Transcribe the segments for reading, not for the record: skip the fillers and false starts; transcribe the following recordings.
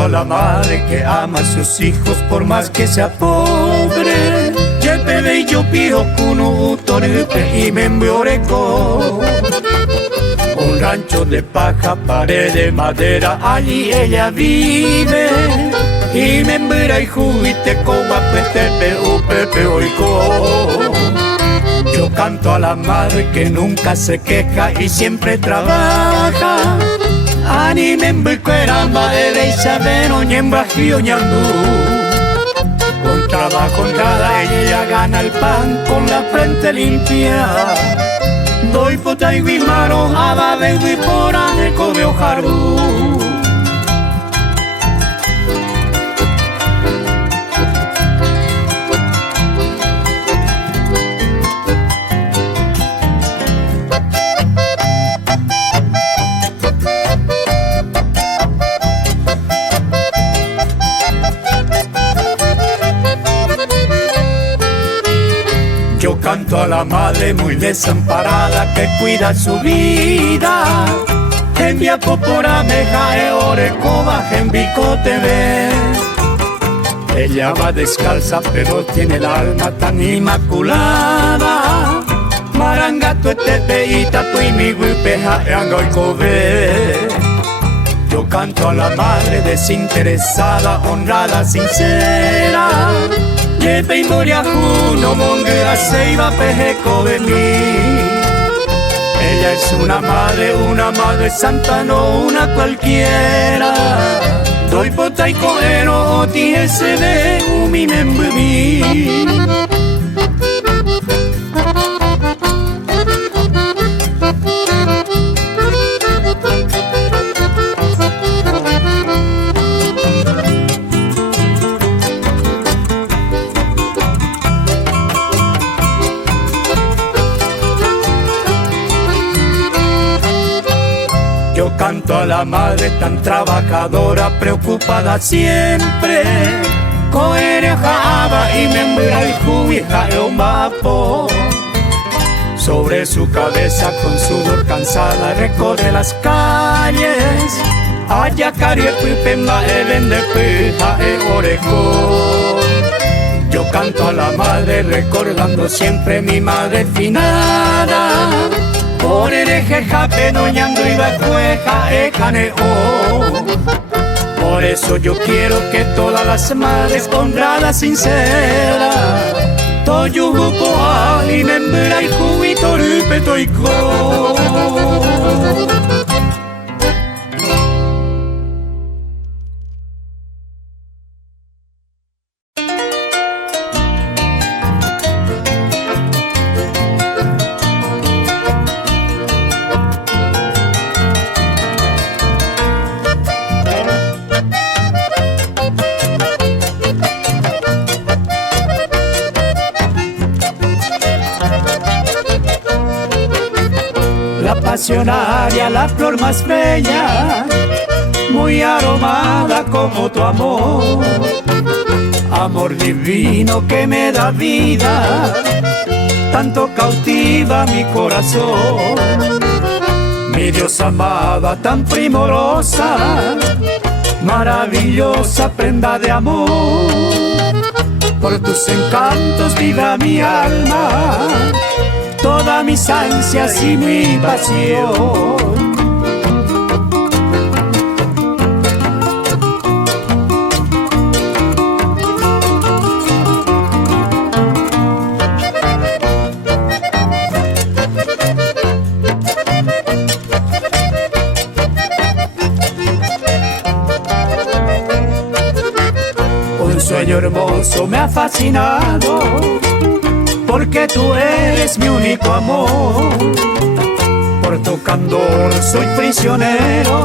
canto a la madre que ama a sus hijos por más que sea pobre. Yepele yo pido kuno utoripe y me embioreco. Un rancho de paja, pared de madera, allí ella vive. Y me embira y juguite como a petepe upepe oico. Yo canto a la madre que nunca se queja y siempre trabaja. Ani me embicueramba de Isabel ñembra ñandú. Con trabajo honrada ella gana el pan con la frente limpia. Doy pota y guimaro, ababe y guipora de cobeo jardú. Yo canto a la madre muy desamparada que cuida su vida. Envia popora meja e orecoba en bicote ve. Ella va descalza pero tiene el alma tan inmaculada. Marangato etepe y tatu y mi guipeja e ango y cobe. Yo canto a la madre desinteresada, honrada, sincera. Yepe y moriajú, no monguea, seiba, pejeco de mí. Ella es una madre santa, no una cualquiera. Doy pota y coero, ti ese de umi me embebí. Yo canto a la madre tan trabajadora, preocupada siempre. Coere jaba y me embira y jubija un mapo. Sobre su cabeza con sudor cansada recorre las calles. Allá carieco y pemba e vende pija e oreco. Yo canto a la madre recordando siempre mi madre finada. Por hereje jape noñando y bacueja e caneo. Por eso yo quiero que todas las madres honradas, sinceras, toyupo ali membra y juguito rupetoico. Pasionaria, la flor más bella, muy aromada como tu amor. Amor divino que me da vida, tanto cautiva mi corazón. Mi Dios amada, tan primorosa, maravillosa prenda de amor. Por tus encantos viva mi alma, todas mis ansias y mi pasión. Un sueño hermoso me ha fascinado, porque tú eres mi único amor. Por tu candor soy prisionero,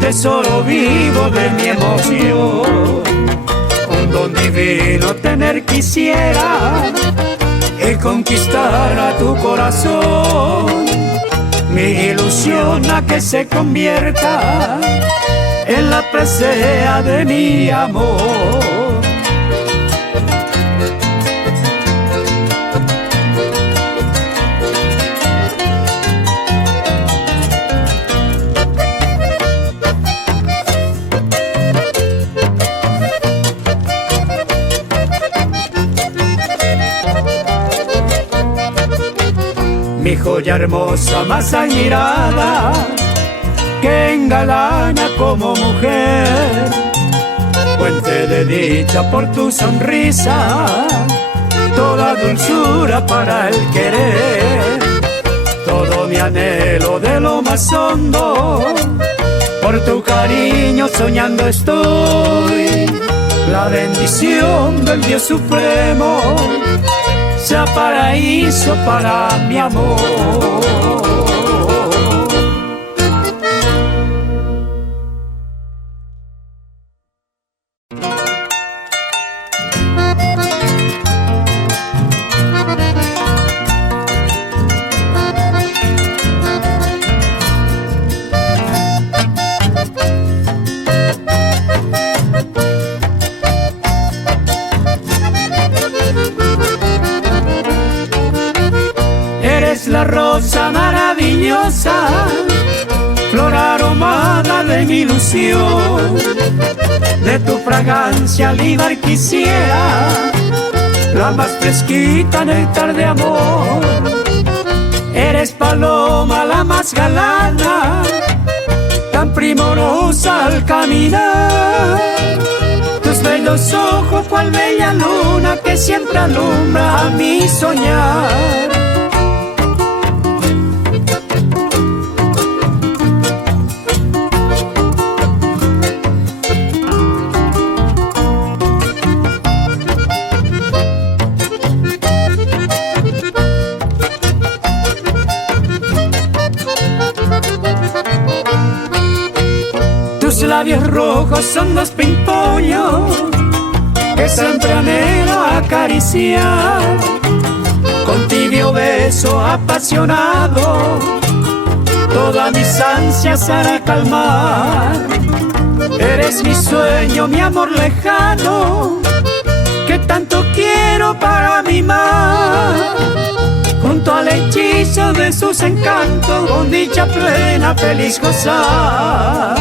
tesoro vivo de mi emoción. Un don divino tener quisiera, el conquistar a tu corazón. Mi ilusión a que se convierta en la presea de mi amor. mi joya hermosa más admirada, que engalana como mujer. Puente de dicha por tu sonrisa, toda dulzura para el querer. Todo mi anhelo de lo más hondo, por tu cariño soñando estoy. La bendición del Dios Supremo sea paraíso para mi amor. La rosa maravillosa, flor aromada de mi ilusión, de tu fragancia alivar quisiera, la más fresquita néctar de amor. Eres paloma la más galana, tan primorosa al caminar. Tus bellos ojos cual bella luna que siempre alumbra a mi soñar. Tus labios rojos son dos pimpollos que siempre anhelo acariciar. Con tibio beso apasionado, todas mis ansias hará calmar. Eres mi sueño, mi amor lejano, que tanto quiero para mimar. Junto al hechizo de sus encantos, con dicha plena feliz gozar.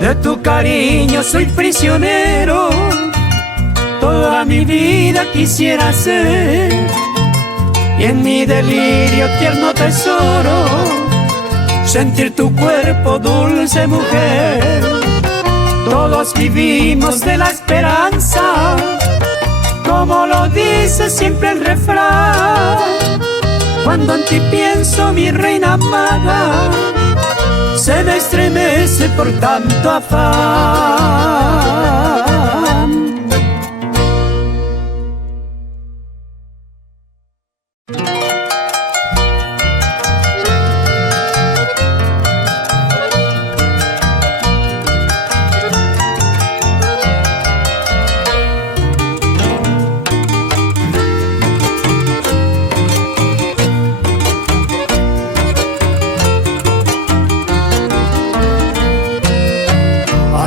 De tu cariño soy prisionero, toda mi vida quisiera ser, y en mi delirio tierno tesoro, sentir tu cuerpo dulce mujer. Todos vivimos de la esperanza, como lo dice siempre el refrán. Cuando en ti pienso, mi reina amada, se me estremece por tanto afán.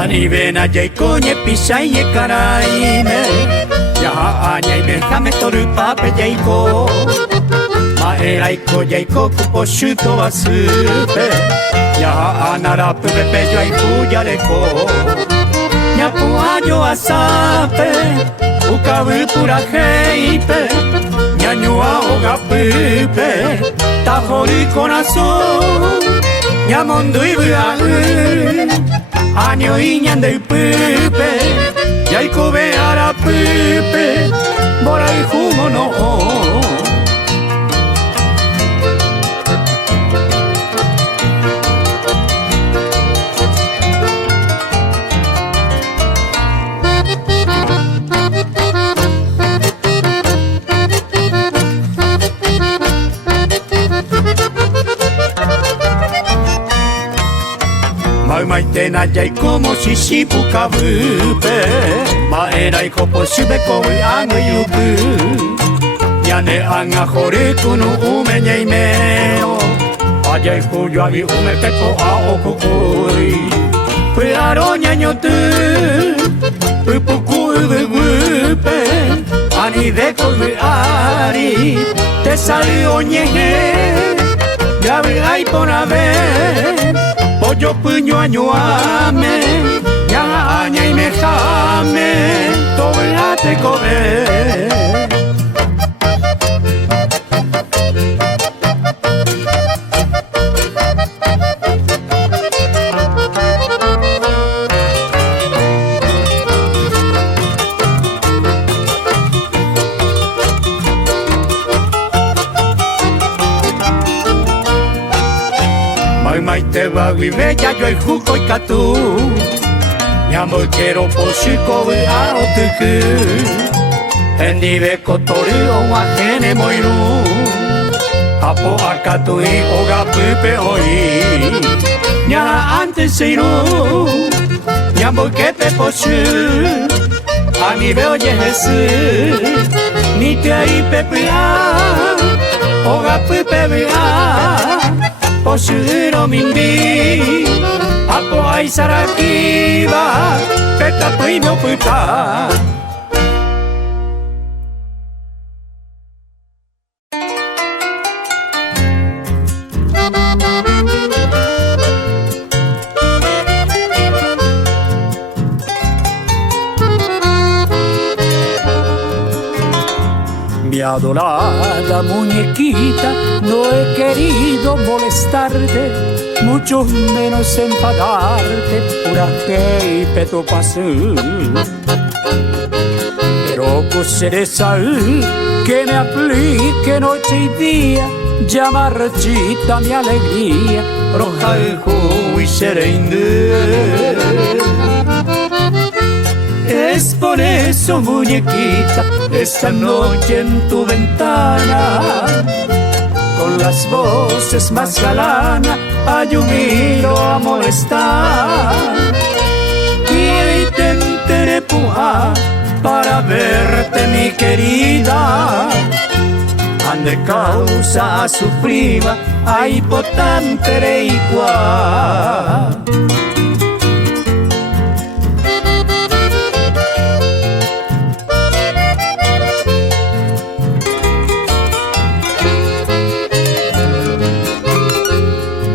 Ni ven allá y coñe pisa y caraime, ya aña y déjame toru pape ya y co, maera y coya y coco poshuto a supe, ya anara pepe yo y puya de co, ya puayo a sape, ukabu pura heipe, ya ñua oga pipe, tajori corazón, ya mondo y año iñan del pepe, ya hay cobear a pepe, por ahí jugo no. Maitena ya y como si puka bupe, maera y copo sube koe anga yuku, yane anga jore kuno ume ñe meo, allá y cuyo agi ume teko a okukui, pero ñaño tu, pupuku de y de colgari te salió ñeje, ya ve ahí por haber, pollo puño añuame, ya aña y me jame, todo ya te cobre. Te va y bella yo el jugo y catú, mi amor quiero por chico y a otuku, en dive cotorio guajene moiru, apo acatu y oga pupe hoy, ya antes se iru, mi amor que te pochu, a mi veo Jesús, ni te ahí pepea, oga pupe vea. Poshuro mimbi, apo ai sarakiba, peta puino puta. Mi adorada muñequita, no he querido molestarte, mucho menos enfadarte, pura que peto pasó. Pero coseré sal que me aplique noche y día, ya marchita mi alegría, roja el jugo y serende. Es por eso, muñequita, esta noche en tu ventana, con las voces más galanas, yo miro a molestar. Y hoy te enteré para verte, mi querida, ande causa a su prima, ay potente igual.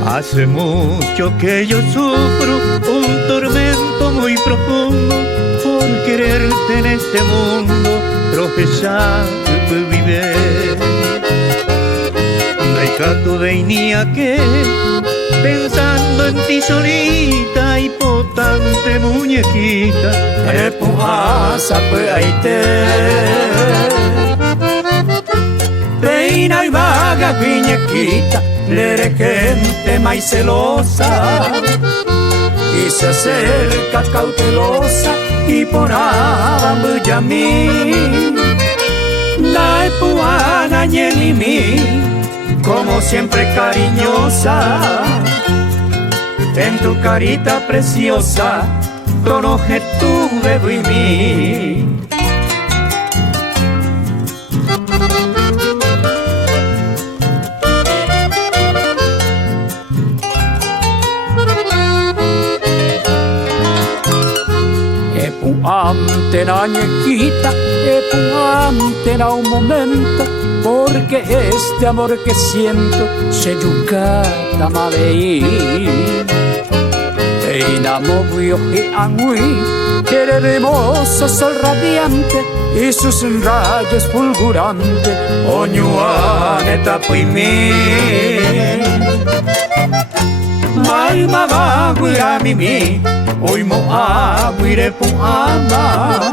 Hace mucho que yo sufro un tormento muy profundo por quererte en este mundo, profesar vivir. Recato veinía que pensando en ti solita y potente muñequita, puasa puaite. Reina y vaga muñequita, eres gente más celosa y se acerca cautelosa y por abajo a mí la epuana y mí, como siempre cariñosa, en tu carita preciosa conoce tu bebé y mí. Antena ñequita, antena un momento, porque este amor que siento se yucata maleí. E inamovió y angüí, que el hermoso sol radiante y sus rayos fulgurantes, oñuane tapuimí. Malma va a mimi, hoy mo aguire puama,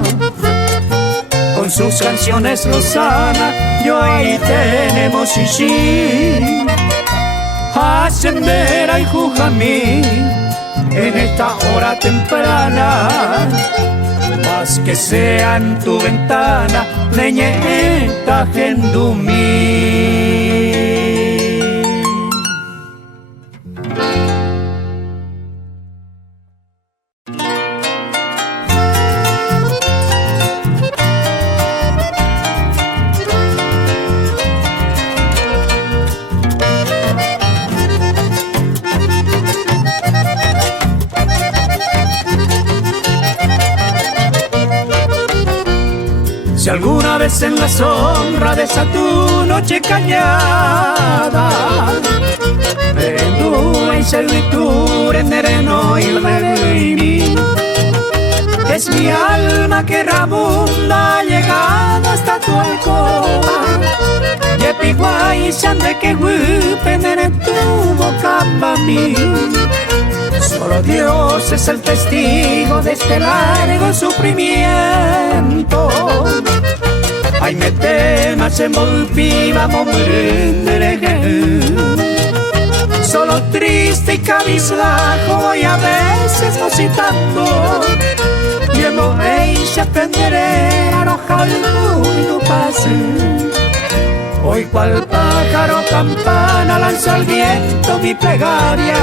con sus canciones rosanas, yo ahí tenemos shishi. Hacen ver al jujamí en esta hora temprana, más que sea en tu ventana, leñeta gendumí. Si alguna vez en la sombra de esa tu noche callada prendo en servitud en terreno y reini, es mi alma que rabunda llegada hasta tu alcoba, y epiguay de que huipen en tu boca para mí. Solo Dios es el testigo de este largo sufrimiento. Ay, me temas en volviva solo triste y cabizbajo y a veces musitando. Y en ella aprenderé a arrojar el mundo pase. Hoy cual pájaro campana lanza al viento mi plegaria.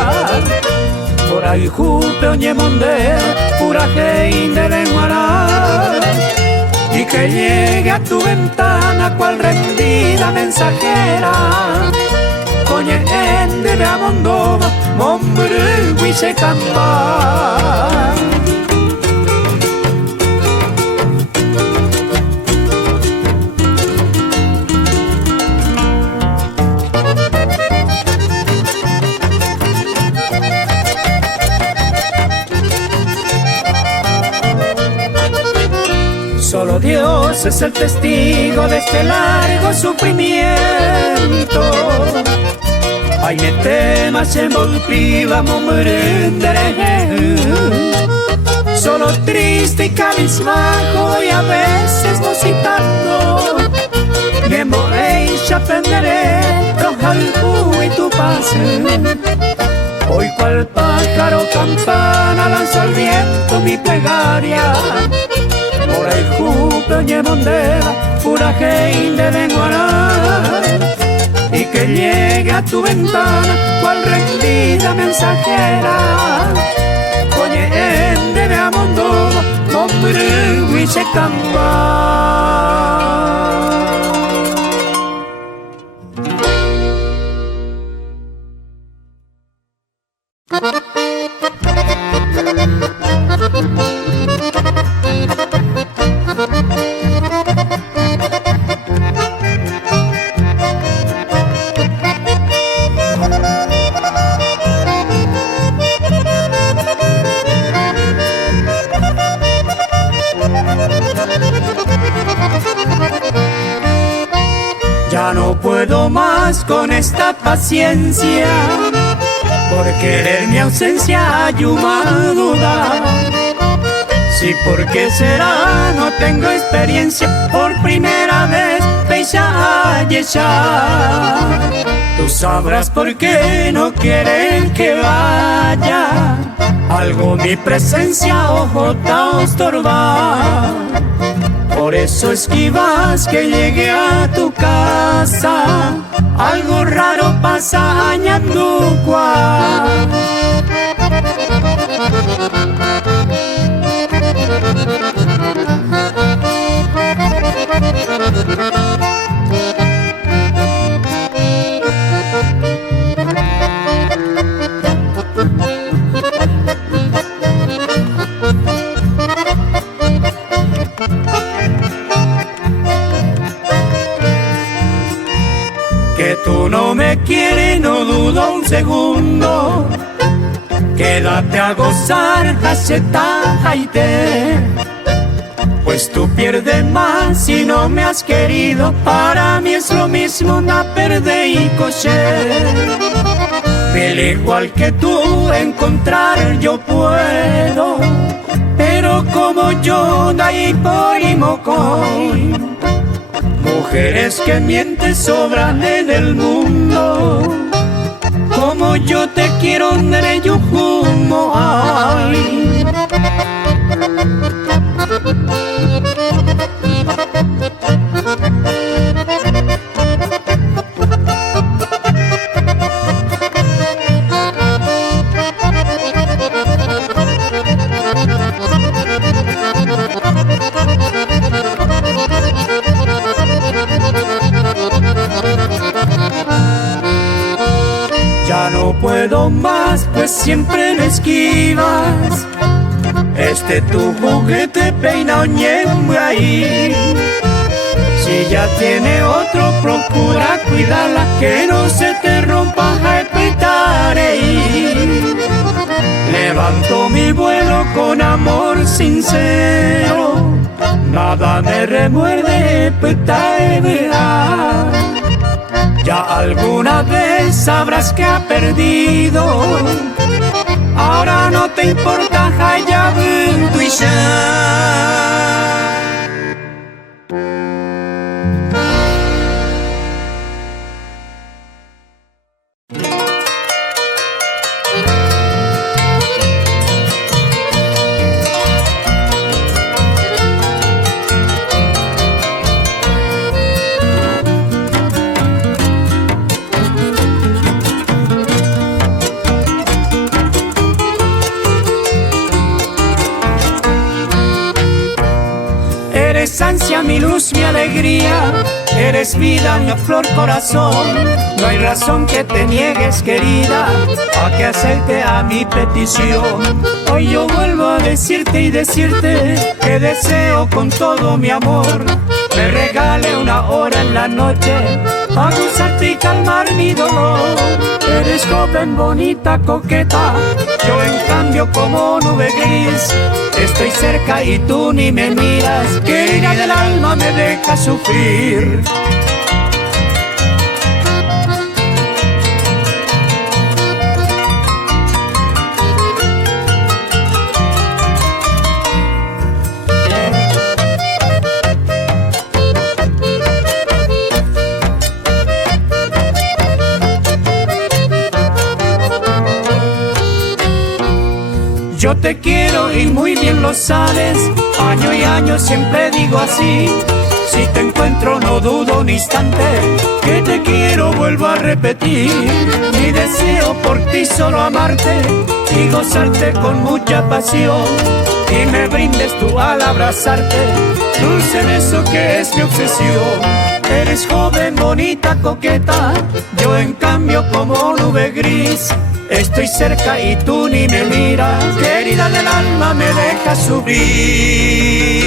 Por ahí jupe oñemonde, pura gente de Guará. Y que llegue a tu ventana cual rendida mensajera. Coñe ende de abondova, mombre huise camba. Solo Dios es el testigo de este largo sufrimiento. Ay, me temas en volviva solo triste y cabizbajo y a veces musitando. Y en ella aprenderé roja el jugo y tu pase. Hoy cual pájaro campana lanza al viento mi plegaria. Por el jupe oñemondera, pura gente de Guará. Y que llegue a tu ventana cual rendida mensajera. Oye, ende de amondoba, hombre, huiche camba. Ya no puedo más con esta paciencia, por querer mi ausencia ayumada. Si por qué será no tengo experiencia, por primera vez veía ya. Tú sabrás por qué no quieren que vaya, algo mi presencia ojo te estorba. Por eso esquivas que llegue a tu casa, algo raro pasa Añanducua. Que tú no me quieres, no dudo un segundo. Quédate a gozar, haceta, jaite. Pues tú pierdes más si no me has querido. Para mí es lo mismo una perde y cocher. Pero igual que tú encontrar yo puedo, pero como yo daí por y mocoy. Mujeres que mienten sobran en el mundo, como yo te quiero de yo humo, ay. Ya no puedo más, pues siempre me esquivas. Este tu juguete peina oñembre ahí. Si ya tiene otro, procura cuidarla, que no se te rompa a petare. Levanto mi vuelo con amor sincero, nada me remuerde, petare. Ya alguna vez sabrás que ha perdido, ahora no te importa, ya ven tu Eres ansia, mi luz, mi alegría, eres vida, mi flor, corazón. No hay razón que te niegues, querida, a que acepte a mi petición. Hoy yo vuelvo a decirte y decirte que deseo con todo mi amor me regale una hora en la noche a gozarte y calmar mi dolor. Eres joven, bonita, coqueta, yo en cambio como nube gris. Estoy cerca y tú ni me miras, querida del alma me deja sufrir. Yo te quiero y muy bien lo sabes, año y año siempre digo así. Si te encuentro no dudo un instante, que te quiero, vuelvo a repetir. Mi deseo por ti solo amarte y gozarte con mucha pasión. Y me brindes tú al abrazarte, dulce beso que es mi obsesión. Eres joven, bonita, coqueta, yo en cambio como nube gris. Estoy cerca y tú ni me miras, querida del alma me dejas subir.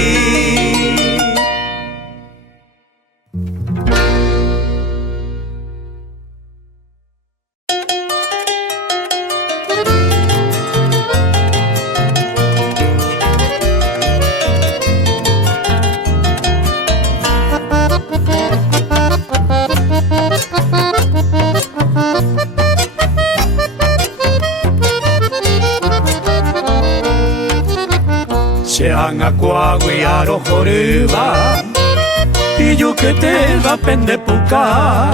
Sean acuaguiaro joruba y yo que te va pende puca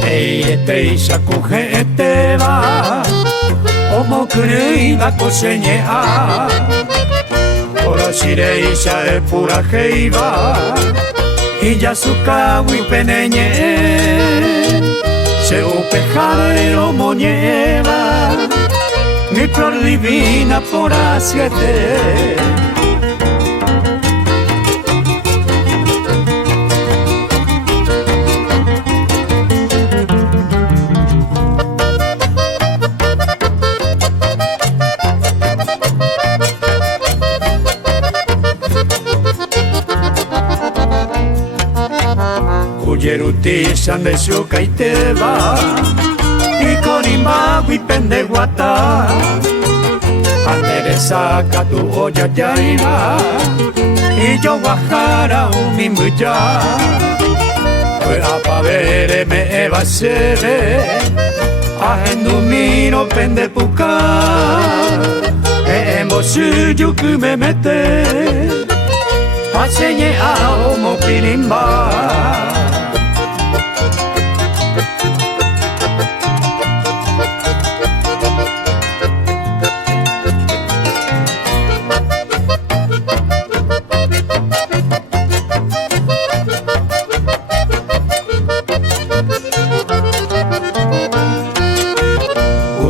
te isha coge te va como creiba coseñea por asire isha es pura jeiba y ya su cagui peneñe se upejadero moñeva mi flor divina por asiete. Cuyeruti sandeshuka y te va y con imagui pendeguata Anderesa tu olla yaira y yo guajara un mimbuya fue a pavere me eva sebe a endumino pendepuca en bosuyu que me mete a señe a homo pilimba.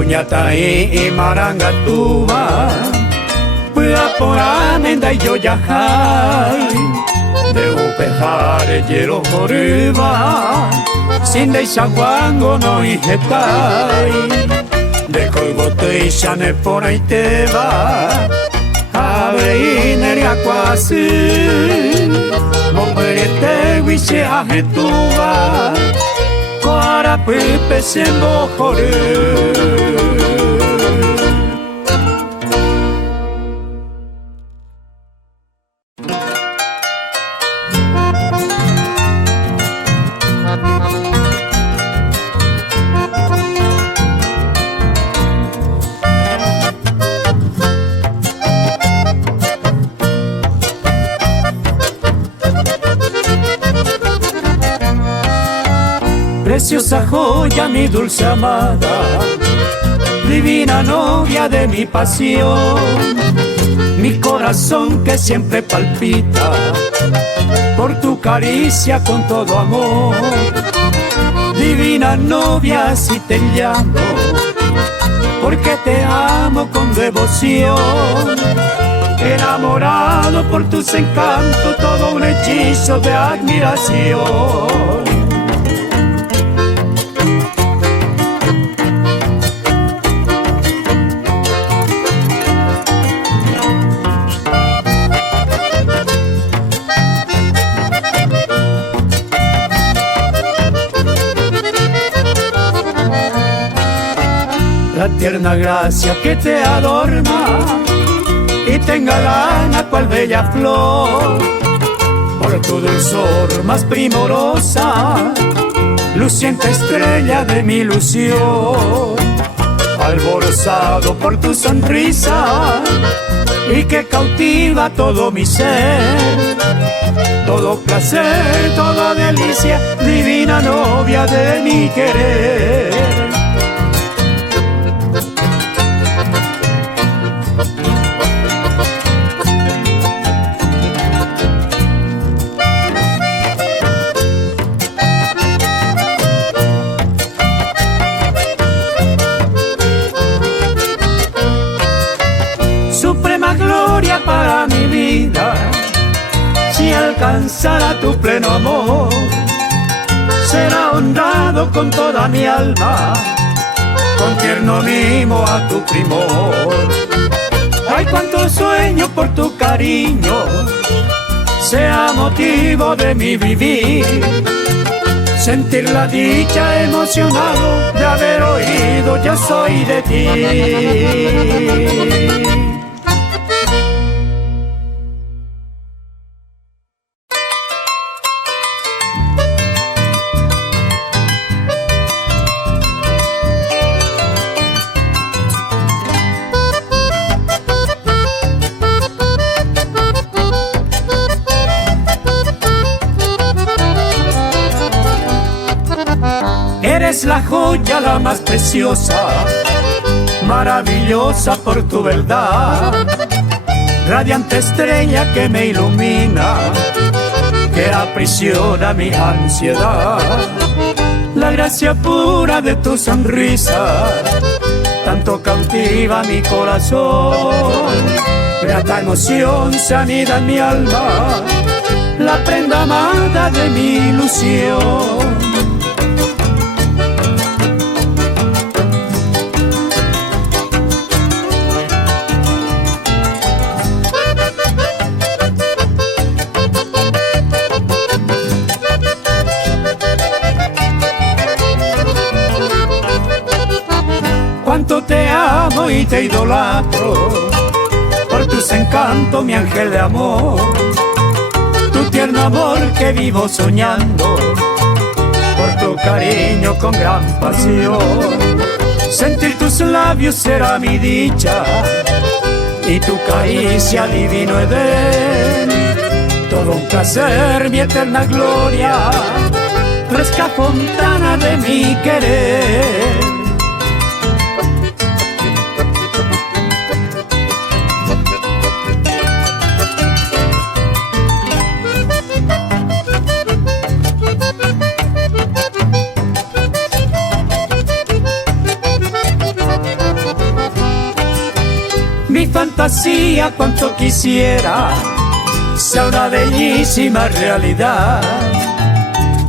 Ñatai y marangatuba pueda por amenda y yo yajai de upejare hielo joriba sin de isaguango no hijetai de colgote y sane por ahí te va a ver quasi Momberete wishe ahetuwa Koara pepe sembo hore Preciosa joya, mi dulce amada, divina novia de mi pasión, mi corazón que siempre palpita por tu caricia con todo amor. Divina novia, así te llamo, porque te amo con devoción. Enamorado por tus encantos, todo un hechizo de admiración. La tierna gracia que te adorna y te engalana cual bella flor, por tu dulzor más primorosa, luciente estrella de mi ilusión, alborozado por tu sonrisa y que cautiva todo mi ser, todo placer, toda delicia, divina novia de mi querer. Para mi vida, si alcanzara tu pleno amor, será honrado con toda mi alma, con tierno mimo a tu primor. Ay, cuánto sueño por tu cariño, sea motivo de mi vivir, sentir la dicha emocionado de haber oído yo soy de ti. Eres la joya, la más preciosa, maravillosa por tu verdad, radiante estrella que me ilumina, que aprisiona mi ansiedad. La gracia pura de tu sonrisa tanto cautiva mi corazón, grata emoción se anida en mi alma, la prenda amada de mi ilusión. Cuánto te amo y te idolatro, por tus encantos mi ángel de amor, tu tierno amor que vivo soñando, por tu cariño con gran pasión. Sentir tus labios será mi dicha, y tu caricia divino Edén, todo un placer, mi eterna gloria, fresca fontana de mi querer. Mi fantasía cuanto quisiera sea una bellísima realidad,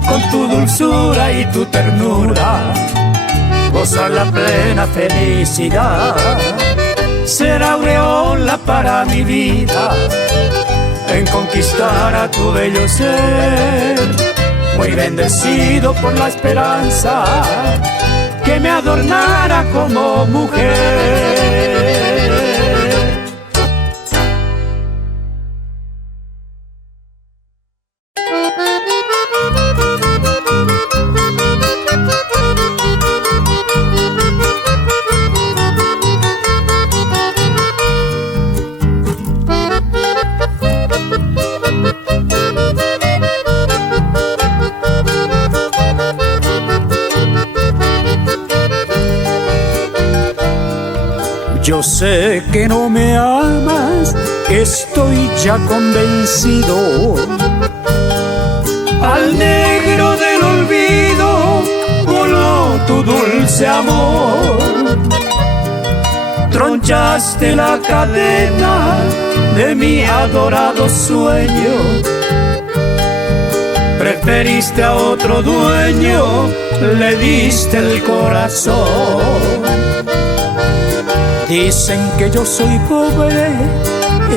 con tu dulzura y tu ternura gozar la plena felicidad. Será aureola para mi vida conquistara tu bello ser. Muy bendecido por la esperanza que me adornara como mujer. Yo sé que no me amas, estoy ya convencido. Al negro del olvido voló tu dulce amor. Tronchaste la cadena de mi adorado sueño. Preferiste a otro dueño, le diste el corazón. Dicen que yo soy pobre,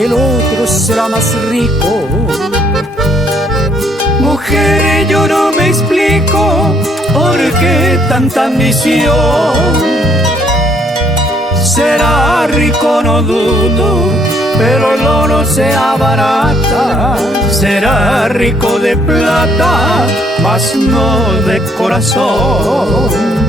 el otro será más rico. Mujer, yo no me explico por qué tanta ambición. Será rico, no dudo, pero el oro se abarata. Será rico de plata, mas no de corazón.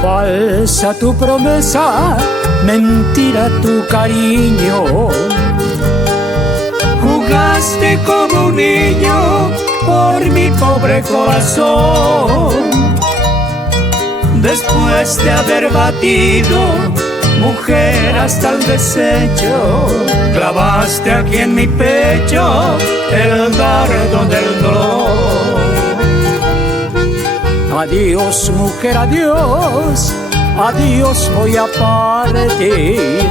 Falsa tu promesa, mentira tu cariño. Jugaste como un niño por mi pobre corazón. Después de haber batido, mujer, hasta el desecho, clavaste aquí en mi pecho el dardo del dolor. Adiós, mujer, adiós, adiós, voy a partir.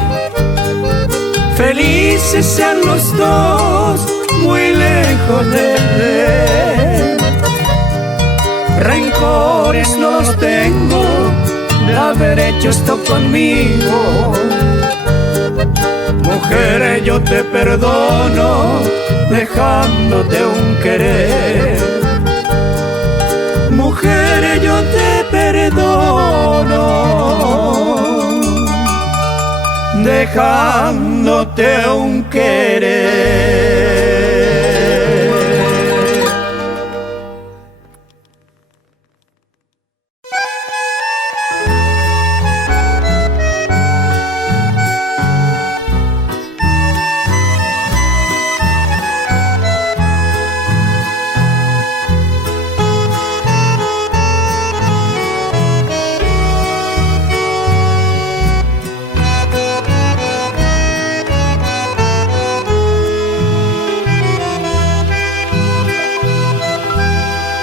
Felices sean los dos, muy lejos de él. Rencores no los tengo de haber hecho esto conmigo. Mujer, yo te perdono, dejándote un querer. Mujer, yo te perdono, dejándote un querer.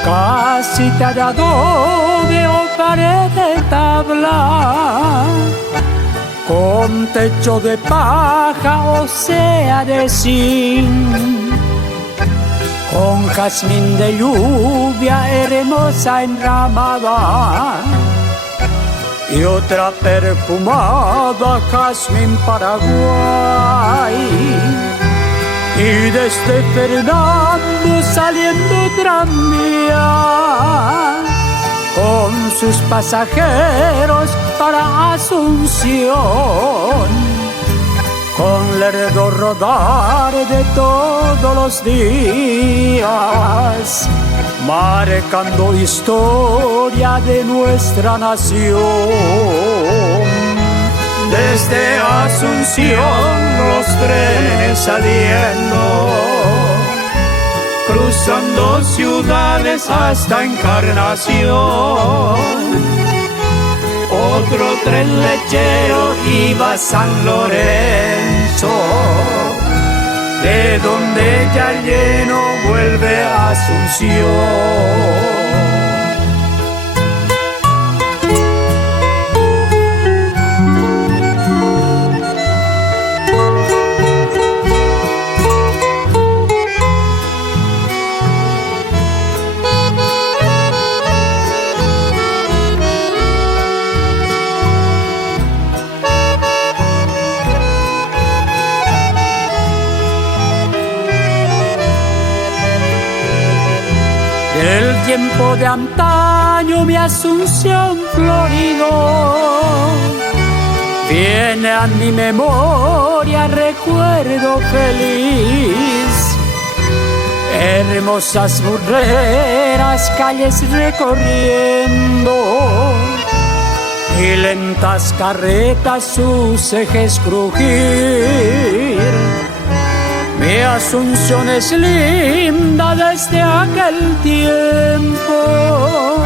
Casita de adobe o pared de tabla, con techo de paja o sea de zinc, con jazmín de lluvia hermosa enramada y otra perfumada jazmín Paraguay. Y desde Fernando saliendo tranvía con sus pasajeros para Asunción, con lerdo rodar de todos los días, marcando historia de nuestra nación. Desde Asunción los trenes saliendo, cruzando ciudades hasta Encarnación. Otro tren lechero iba a San Lorenzo, de donde ya lleno vuelve a Asunción. tiempo de antaño, mi Asunción florido. Viene a mi memoria recuerdo feliz, hermosas burreras calles recorriendo y lentas carretas sus ejes crujir. Mi Asunción es linda desde aquel tiempo,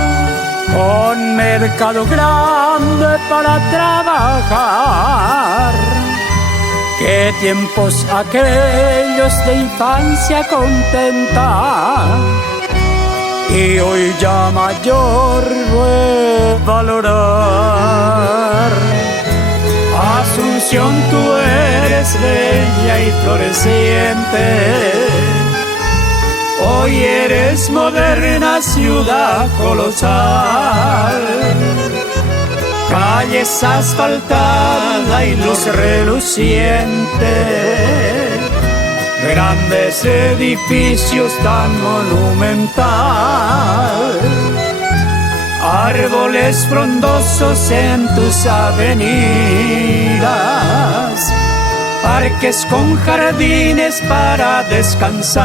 con mercado grande para trabajar. Qué tiempos aquellos de infancia contenta, y hoy ya mayor voy a valorar. Asunción, tú eres bella y floreciente, hoy eres moderna ciudad colosal. Calles asfaltadas y luz reluciente, grandes edificios tan monumental, árboles frondosos en tus avenidas, parques con jardines para descansar,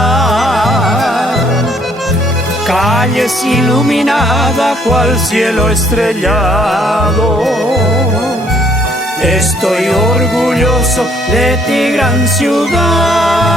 calles iluminadas cual cielo estrellado. Estoy orgulloso de ti, gran ciudad.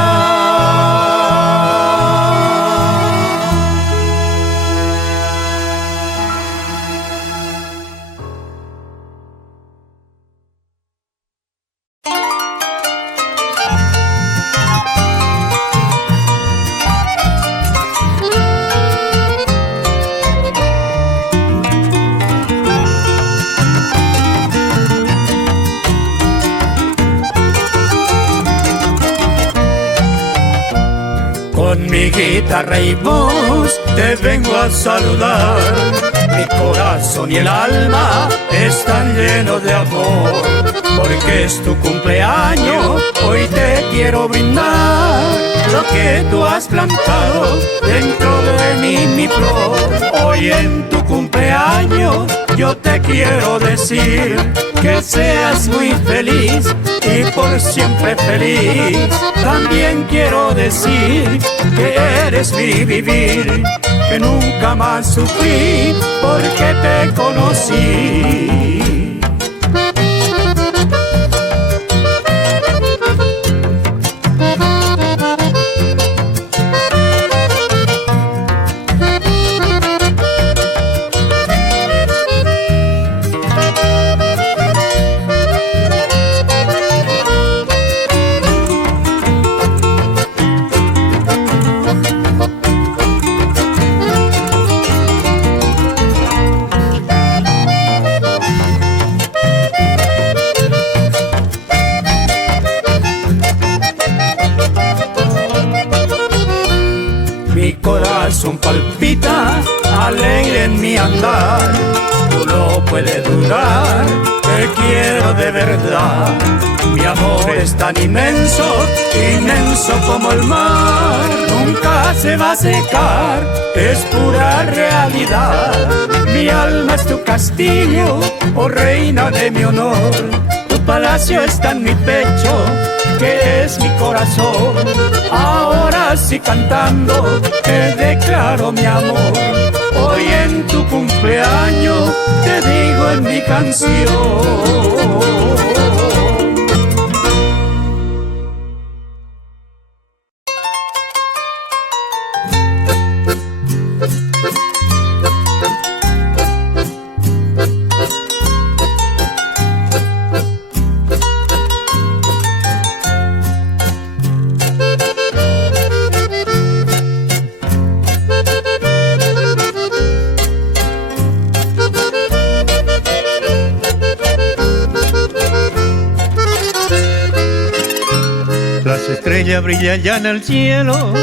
Con mi guitarra y voz te vengo a saludar. Mi corazón y el alma están llenos de amor, porque es tu cumpleaños, hoy te quiero brindar lo que tú has plantado dentro de mí, mi flor. Hoy en tu cumpleaños yo te quiero decir que seas muy feliz y por siempre feliz. También quiero decir que eres mi vivir, que nunca más sufrí porque te conocí. Mi corazón palpita alegre en mi andar, tú no puedes dudar, te quiero de verdad. Mi amor es tan inmenso, inmenso como el mar, nunca se va a secar, es pura realidad. Mi alma es tu castillo, oh reina de mi honor, tu palacio está en mi pecho, que es mi corazón. Ahora sí cantando te declaro mi amor, hoy en tu cumpleaños te digo en mi canción. Las estrellas brillan ya en el cielo,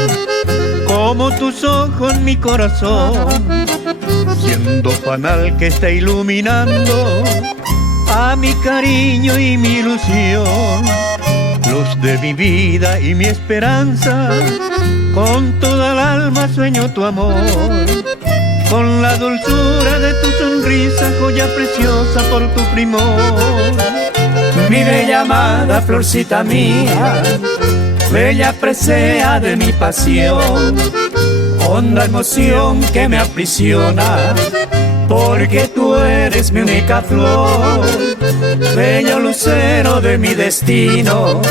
como tus ojos en mi corazón, siendo fanal que está iluminando a mi cariño y mi ilusión. Luz de mi vida y mi esperanza, con toda el alma sueño tu amor. con la dulzura de tu sonrisa, joya preciosa por tu primor. Mi bella amada florcita mía, bella presea de mi pasión, honda emoción que me aprisiona, porque tú eres mi única flor, bello lucero de mi destino,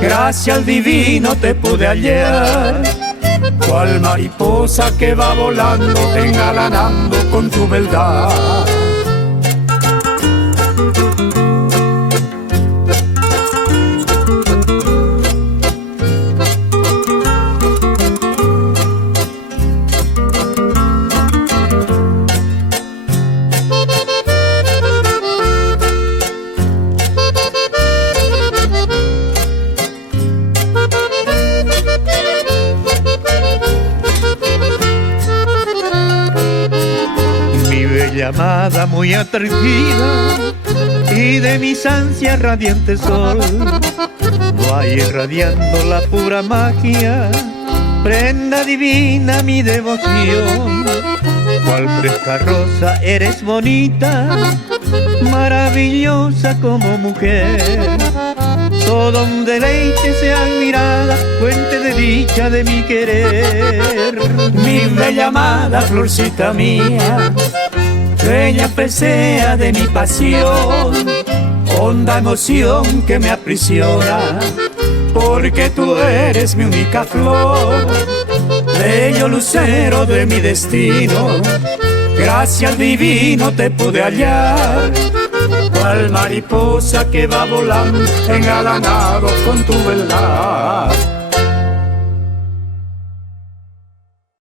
gracias al divino te pude hallar, cual mariposa que va volando, engalanando con tu beldad. Llamada muy atrevida y de mis ansias radiante sol, va irradiando la pura magia, prenda divina mi devoción. Cual fresca rosa eres bonita, maravillosa como mujer, todo un deleite sea mirada, fuente de dicha de mi querer. Mi bella amada florcita mía, bella presea de mi pasión, honda emoción que me aprisiona, porque tú eres mi única flor, bello lucero de mi destino, gracias al divino te pude hallar, cual mariposa que va volando, engalanado con tu verdad.